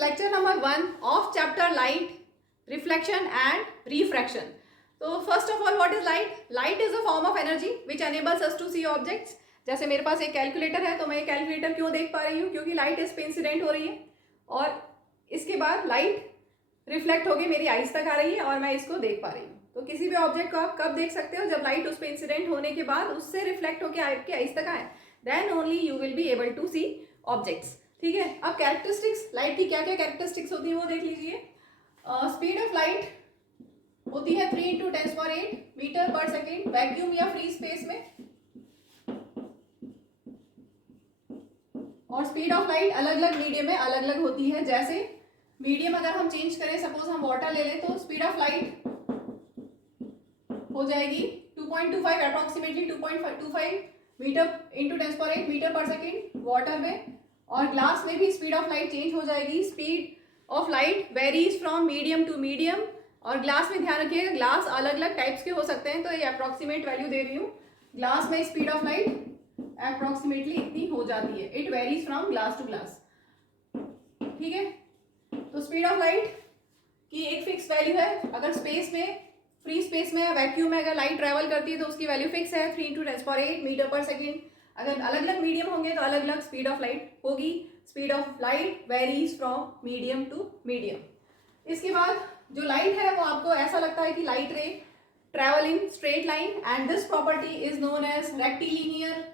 lecture number 1 of chapter light, reflection and refraction. So first of all, what is light? Light is a form of energy which enables us to see objects. जैसे मेरे पास एक calculator है तो मैं ये calculator क्यों देख पा रही हूँ? क्योंकि लाइट इस पे इंसिडेंट हो रही है और इसके बाद लाइट रिफ्लेक्ट होकर मेरी आइज तक आ रही है और मैं इसको देख पा रही हूँ. तो किसी भी ऑब्जेक्ट को आप कब देख सकते हो? जब लाइट उस पर इंसिडेंट होने के बाद उससे रिफ्लेक्ट होकर आपकी आइज तक आए, then only you will be able to see objects. ठीक है. अब कैरेक्टरिस्टिक्स, लाइट की क्या क्या कैरेक्टरिस्टिक्स होती है वो देख लीजिए. स्पीड ऑफ लाइट होती है 3 × 10⁸ मीटर पर सेकेंड वैक्यूम या फ्री स्पेस में. और स्पीड ऑफ लाइट अलग अलग मीडियम में अलग अलग होती है. जैसे मीडियम अगर हम चेंज करें, सपोज हम वाटर ले लें, तो स्पीड ऑफ लाइट हो जाएगी 2.25 अप्रोक्सीमेटली 2.25 मीटर इंटू 10⁸ मीटर पर सेकेंड वाटर में. और ग्लास में भी स्पीड ऑफ लाइट चेंज हो जाएगी. Speed of light varies from medium to medium. और ग्लास में ध्यान रखिएगा, ग्लास अलग अलग टाइप्स के हो सकते हैं, तो ये अप्रोक्सीमेट वैल्यू दे रही हूँ. ग्लास में स्पीड ऑफ लाइट अप्रोक्सीमेटली इतनी हो जाती है. It varies from glass to glass. ठीक है. तो स्पीड ऑफ लाइट की एक फिक्स वैल्यू है. अगर स्पेस में, फ्री स्पेस में या वैक्यूम में अगर लाइट ट्रेवल करती है तो उसकी वैल्यू फिक्स है 3 × 10⁸ मीटर पर सेकेंड. अगर अलग अलग मीडियम होंगे तो अलग अलग स्पीड ऑफ लाइट होगी. Speed of light varies from medium to medium. इसके बाद जो लाइट है वो आपको ऐसा लगता है कि light ray travel in straight line and this property is known as rectilinear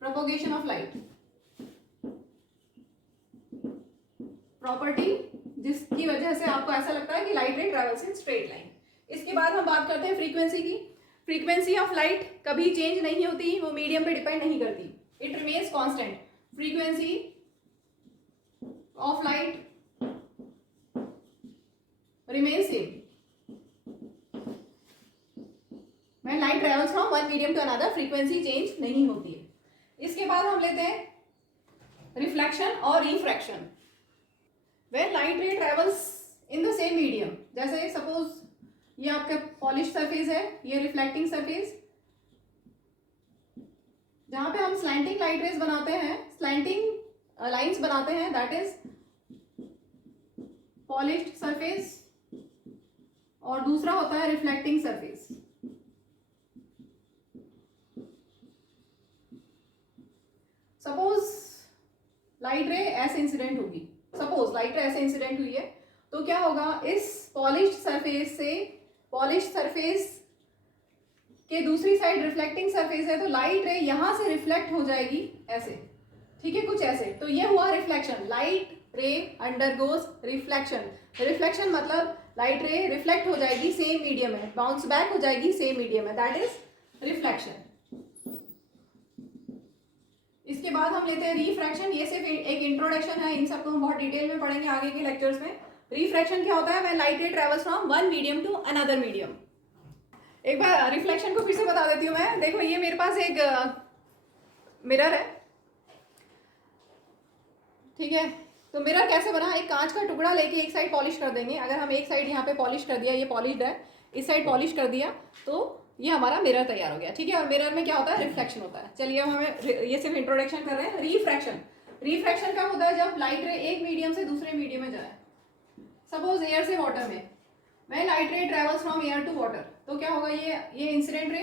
propagation of light. Property जिसकी वजह से आपको ऐसा लगता है कि light ray travels in straight line. इसके बाद हम बात करते हैं फ्रीक्वेंसी की. फ्रीक्वेंसी ऑफ लाइट कभी चेंज नहीं होती, वो मीडियम पे डिपेंड नहीं करती. It remains constant. Frequency of light remains same when light travels from one medium to another. Frequency change नहीं होती है. इसके बाद हम लेते हैं रिफ्लेक्शन और refraction. When light ray travels in the same medium, जैसे सपोज ये आपका पॉलिश सरफेस है, ये रिफ्लेक्टिंग सरफेस, जहां पे हम स्लैंटिंग लाइट रेज बनाते हैं, स्लैंटिंग लाइंस बनाते हैं, दैट इज पॉलिश्ड सरफेस. और दूसरा होता है रिफ्लेक्टिंग सरफेस. सपोज लाइट रे ऐसे इंसिडेंट होगी, सपोज लाइट रे ऐसे इंसिडेंट हुई है, तो क्या होगा, इस पॉलिश्ड सरफेस से, पॉलिश्ड सरफेस के दूसरी साइड रिफ्लेक्टिंग सरफेस है, तो लाइट रे यहां से रिफ्लेक्ट हो जाएगी ऐसे. ठीक है, कुछ ऐसे. तो ये हुआ रिफ्लेक्शन. लाइट रे अंडरगोज रिफ्लेक्शन. रिफ्लेक्शन मतलब लाइट रे रिफ्लेक्ट हो जाएगी सेम मीडियम में, बाउंस बैक हो जाएगी सेम मीडियम में, दैट इज रिफ्लेक्शन. इसके बाद हम लेते हैं रिफ्रैक्शन. ये सिर्फ एक इंट्रोडक्शन है, इन सबको हम बहुत डिटेल में पढ़ेंगे आगे के लेक्चर्स में. रिफ्रैक्शन क्या होता है? When light ray travels from one medium to another medium. एक बार रिफ्लेक्शन को फिर से बता देती हूँ मैं. देखो, ये मेरे पास एक मिरर है. ठीक है. तो मिरर कैसे बना? एक कांच का टुकड़ा लेके एक साइड पॉलिश कर देंगे. अगर हम एक साइड यहाँ पे पॉलिश कर दिया, ये पॉलिश्ड है, इस साइड पॉलिश कर दिया, तो ये हमारा मिरर तैयार हो गया. ठीक है. और मिरर में क्या होता है? रिफ्लेक्शन होता है. चलिए, अब हमें ये सिर्फ इंट्रोडक्शन कर रहे हैं. रिफ्रैक्शन. रिफ्रैक्शन कब होता है? जब लाइट रे एक मीडियम से दूसरे मीडियम में जाए. सपोज एयर से वाटर में, when light ray travels from air to water, तो क्या होगा, ये incident ray,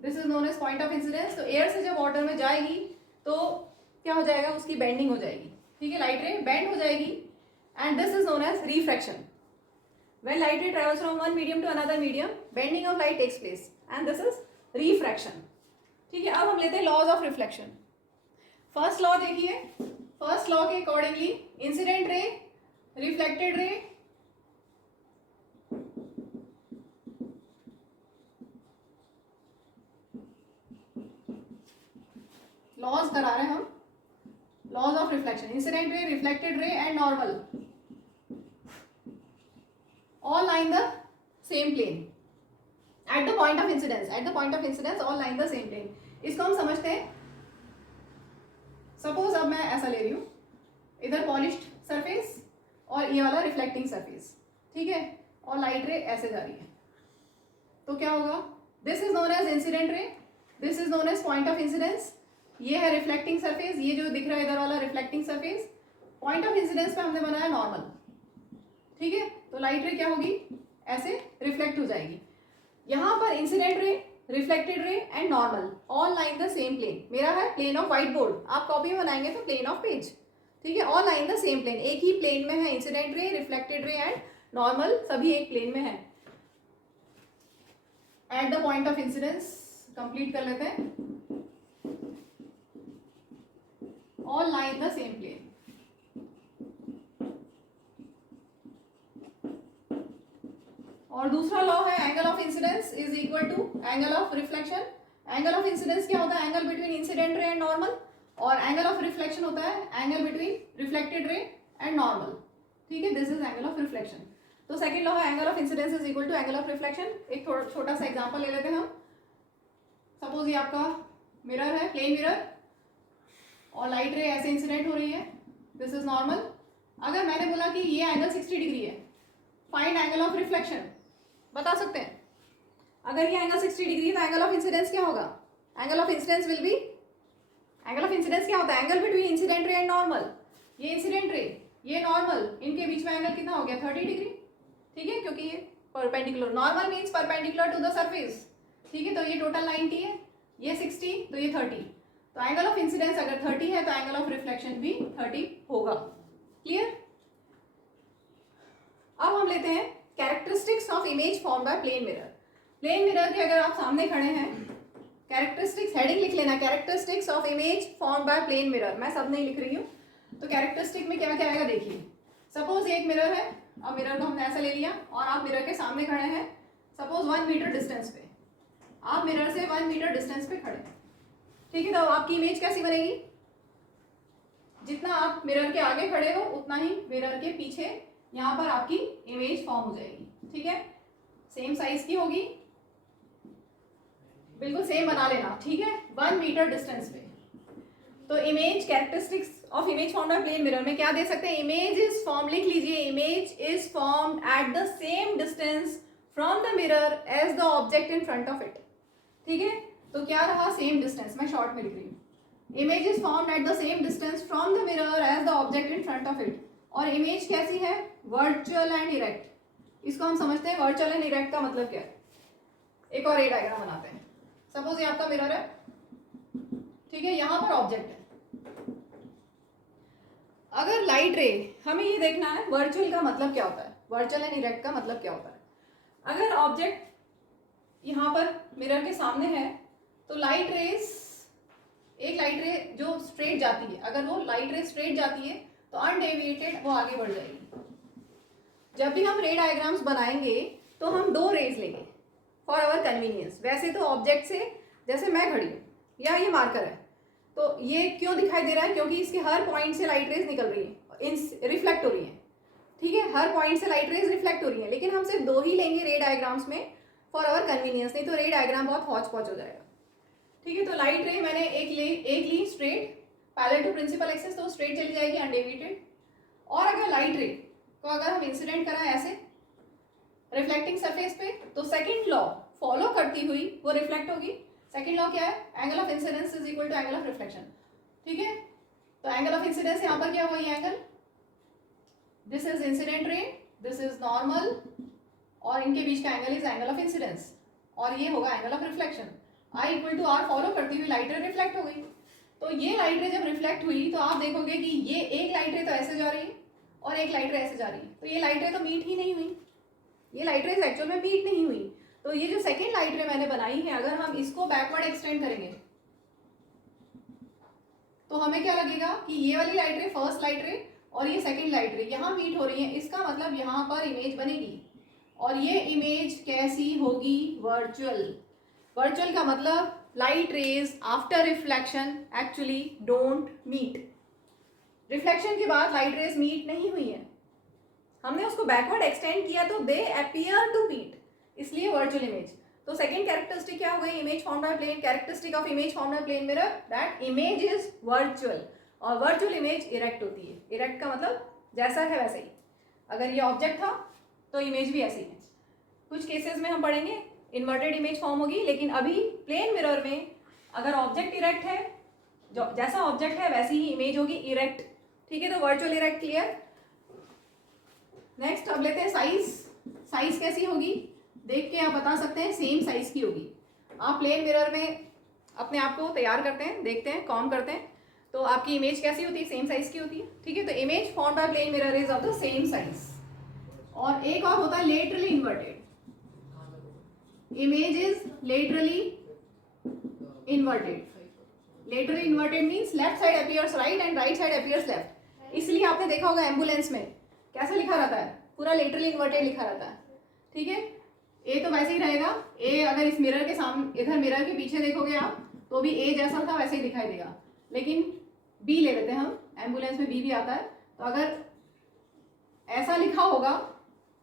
this is known as point of incidence. तो एयर से जब वाटर में जाएगी तो क्या हो जाएगा, उसकी बेंडिंग हो जाएगी. ठीक है, लाइट रे बेंड हो जाएगी and this is known as refraction. When light ray travels from one medium to another medium, bending of light takes place, and this is refraction. ठीक है. अब हम लेते हैं laws of reflection. First law देखिए. First law के accordingly incident ray, reflected ray, laws करा रहे हैं हम. Laws of reflection, incident ray, reflected ray and normal, all lie in the same plane at the point of incidence. At the point of incidence all lie in the same plane. इसको हम समझते हैं. Suppose अब मैं ऐसा ले रही हूँ, इधर पॉलिश्ड सरफेस और ये वाला रिफ्लेक्टिंग सरफेस. ठीक है. और लाइट रे ऐसे जा रही है, तो क्या होगा, this is known as incident ray, this is known as point of incidence. ये है रिफ्लेक्टिंग सरफेस, ये जो दिख रहा है इधर वाला reflecting surface, point of incidence पे हमने बनाया नॉर्मल, ठीक है। तो लाइट रे क्या होगी, ऐसे रिफ्लेक्ट हो जाएगी। यहाँ पर incident ray, reflected ray and normal all lie in the same plane. मेरा है प्लेन ऑफ व्हाइट बोर्ड, आप कॉपी में बनाएंगे तो प्लेन ऑफ पेज, ठीक है। All lie in the same plane, एक ही प्लेन में है incident ray, reflected ray and normal, सभी एक प्लेन में है। At the point of incidence complete कर लेते हैं, all lie in the same plane. और दूसरा लॉ है angle of incidence is equal to angle of reflection. Angle of incidence क्या होता है, angle between incident ray and normal, और एंगल ऑफ रिफ्लेक्शन होता है angle between reflected ray and normal, ठीक है। This is angle of reflection. तो second law है angle of incidence is equal to angle of reflection. एक छोटा सा एग्जांपल ले लेते हैं हम। सपोज ये आपका मिरर है, प्लेन मिरर, और लाइट रे ऐसे इंसिडेंट हो रही है, दिस इज नॉर्मल। अगर मैंने बोला कि ये एंगल 60 डिग्री है, फाइंड एंगल ऑफ रिफ्लेक्शन, बता सकते हैं। अगर ये एंगल 60 डिग्री है तो एंगल ऑफ इंसिडेंस क्या होगा, angle of incidence will be, angle of incidence क्या होता है, angle between incident ray and normal. ये इंसिडेंट रे, ये नॉर्मल, इनके बीच में एंगल कितना हो गया, 30 डिग्री, ठीक है, क्योंकि ये perpendicular, normal means perpendicular to the surface, ठीक है। तो ये टोटल 90 है, ये 60, तो ये 30। तो एंगल ऑफ इंसिडेंस अगर 30 है तो एंगल ऑफ रिफ्लेक्शन भी 30 होगा। क्लियर। अब हम लेते हैं characteristics of image form by plane mirror. Plane mirror के अगर आप सामने खड़े हैं, कैरेक्टरिस्टिक्स, हेडिंग लिख लेना, characteristics of image form by plane mirror. मैं सब नहीं लिख रही हूँ। तो कैरेक्टरिस्टिक में क्या क्या आएगा देखिए। सपोज एक मिरर है, अब मिरर को हमने ऐसा ले लिया और आप मिरर के सामने खड़े हैं, सपोज 1 मीटर डिस्टेंस पे, आप मिरर से 1 मीटर डिस्टेंस पे खड़े, ठीक है। तो आपकी इमेज कैसी बनेगी, जितना आप मिरर के आगे खड़े हो उतना ही मिरर के पीछे यहाँ पर आपकी इमेज फॉर्म हो जाएगी, ठीक है। सेम साइज की होगी, बिल्कुल सेम बना लेना, ठीक है, 1 मीटर डिस्टेंस पे। तो image, characteristics of image form by plane mirror में क्या दे सकते हैं, इमेज इज फॉर्म, लिख लीजिए, image is formed at the same distance from the mirror as the object in front of it, ठीक है। तो क्या रहा, सेम डिस्टेंस, मैं शॉर्ट में लिख रही हूँ, image is formed at the same distance from the mirror as the object in front of it. और इमेज कैसी है, वर्चुअल एंड इरेक्ट। इसको हम समझते हैं वर्चुअल एंड इरेक्ट का मतलब क्या है। एक और डायग्राम बनाते हैं। सपोज ये आपका मिरर है, ठीक है, यहाँ पर ऑब्जेक्ट है। अगर लाइट रे, हमें ये देखना है वर्चुअल का मतलब क्या होता है, वर्चुअल एंड इरेक्ट का मतलब क्या होता है। अगर ऑब्जेक्ट यहाँ पर मिरर के सामने है तो लाइट रेस, एक लाइट रे जो स्ट्रेट जाती है, अगर वो लाइट रे स्ट्रेट जाती है तो अनडेविएटेड वो आगे बढ़ जाएगी। जब भी हम रे डायग्राम्स बनाएंगे तो हम 2 रेज लेंगे फॉर आवर कन्वीनियंस। वैसे तो ऑब्जेक्ट से, जैसे मैं खड़ी हूँ या ये मार्कर है, तो ये क्यों दिखाई दे रहा है, क्योंकि इसके हर पॉइंट से लाइट रेज निकल रही है, रिफ्लेक्ट हो रही है, ठीक है, हर पॉइंट से लाइट रेज रिफ्लेक्ट हो रही है। लेकिन हम सिर्फ 2 ही लेंगे रे डायग्राम्स में फॉर आवर कन्वीनियंस, नहीं तो रे डायग्राम बहुत हौच पौच हो जाएगा, ठीक है। तो लाइट रे मैंने एक ली straight parallel to principal axis, तो स्ट्रेट चली जाएगी अनडेविएटेड। और अगर लाइट रे को अगर हम इंसिडेंट कराएं ऐसे रिफ्लेक्टिंग सरफेस पे, तो सेकंड लॉ फॉलो करती हुई वो रिफ्लेक्ट होगी। सेकंड लॉ क्या है, angle of incidence is equal to angle of reflection, ठीक है। तो एंगल ऑफ इंसिडेंस यहाँ पर क्या हुआ, ये angle, this is incident ray, this is normal, और इनके बीच का angle is angle of incidence, और ये होगा angle of reflection. I equal to R follow करती हुई लाइट रे रिफ्लेक्ट हो गई। तो ये लाइट रे जब रिफ्लेक्ट हुई तो आप देखोगे कि ये एक लाइट रे तो ऐसे जा रही है और एक लाइट रे ऐसे जा रही है, तो ये लाइट रे तो मीट ही नहीं हुई, ये लाइट रेज एक्चुअल में मीट नहीं हुई। तो ये जो सेकेंड लाइट रे मैंने बनाई है, अगर हम इसको बैकवर्ड एक्सटेंड करेंगे तो हमें क्या लगेगा कि ये वाली लाइट रे फर्स्ट लाइट रे और ये सेकेंड लाइट रे यहाँ मीट हो रही है, इसका मतलब यहाँ पर इमेज बनेगी। और ये इमेज कैसी होगी, वर्चुअल। वर्चुअल का मतलब light rays after reflection actually don't meet. Reflection के बाद लाइट रेज मीट नहीं हुई है, हमने उसको बैकवर्ड एक्सटेंड किया तो दे अपीयर टू मीट, इसलिए वर्चुअल इमेज। तो सेकंड कैरेक्टरिस्टिक क्या हो गई, image formed by plane, characteristic of image formed by plane mirror, that image is virtual. और वर्चुअल इमेज इरेक्ट होती है। इरेक्ट का मतलब जैसा है वैसा ही, अगर ये ऑब्जेक्ट था तो इमेज भी ऐसी है। कुछ केसेस में हम पढ़ेंगे इन्वर्टेड इमेज फॉर्म होगी, लेकिन अभी प्लेन मिरर में अगर ऑब्जेक्ट इरेक्ट है, जैसा ऑब्जेक्ट है वैसी ही इमेज होगी, इरेक्ट। ठीक है, तो वर्चुअल इरेक्ट क्लियर। नेक्स्ट अब लेते हैं साइज। साइज कैसी होगी देख के आप बता सकते हैं, सेम साइज की होगी। आप प्लेन मिरर में अपने आप को तैयार करते हैं, देखते हैं, कॉम करते हैं, तो आपकी इमेज कैसी होती है, सेम साइज की होती है। ठीक है, तो image formed by plane mirror is of the same size. और एक और होता है laterally inverted. Image is laterally inverted. Laterally inverted means left side appears right and right side appears left. इसलिए आपने देखा होगा एम्बुलेंस में कैसा लिखा रहता है, पूरा लेटरली इन्वर्टेड लिखा रहता है। ठीक है, ए तो वैसे ही रहेगा। ए अगर इस मिरर के सामने, इधर मिरर के पीछे देखोगे आप तो भी ए जैसा था वैसे ही दिखाई देगा। लेकिन बी ले लेते हैं हम, एम्बुलेंस में बी भी आता है, तो अगर ऐसा लिखा होगा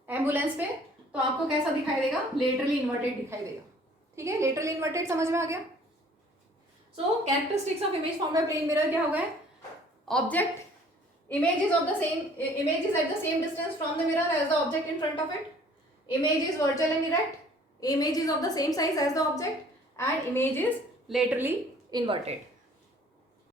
एम्बुलेंस पे तो आपको कैसा दिखाई देगा, लेटरली इन्वर्टेड दिखाई देगा। ठीक है, लेटरली इन्वर्टेड समझ में आ गया। So characteristics of image formed by plane mirror क्या हो गए, object image is at the same distance from the mirror as the object in front of it. Image is virtual and erect. Image is of the same size as the object and image is laterally inverted.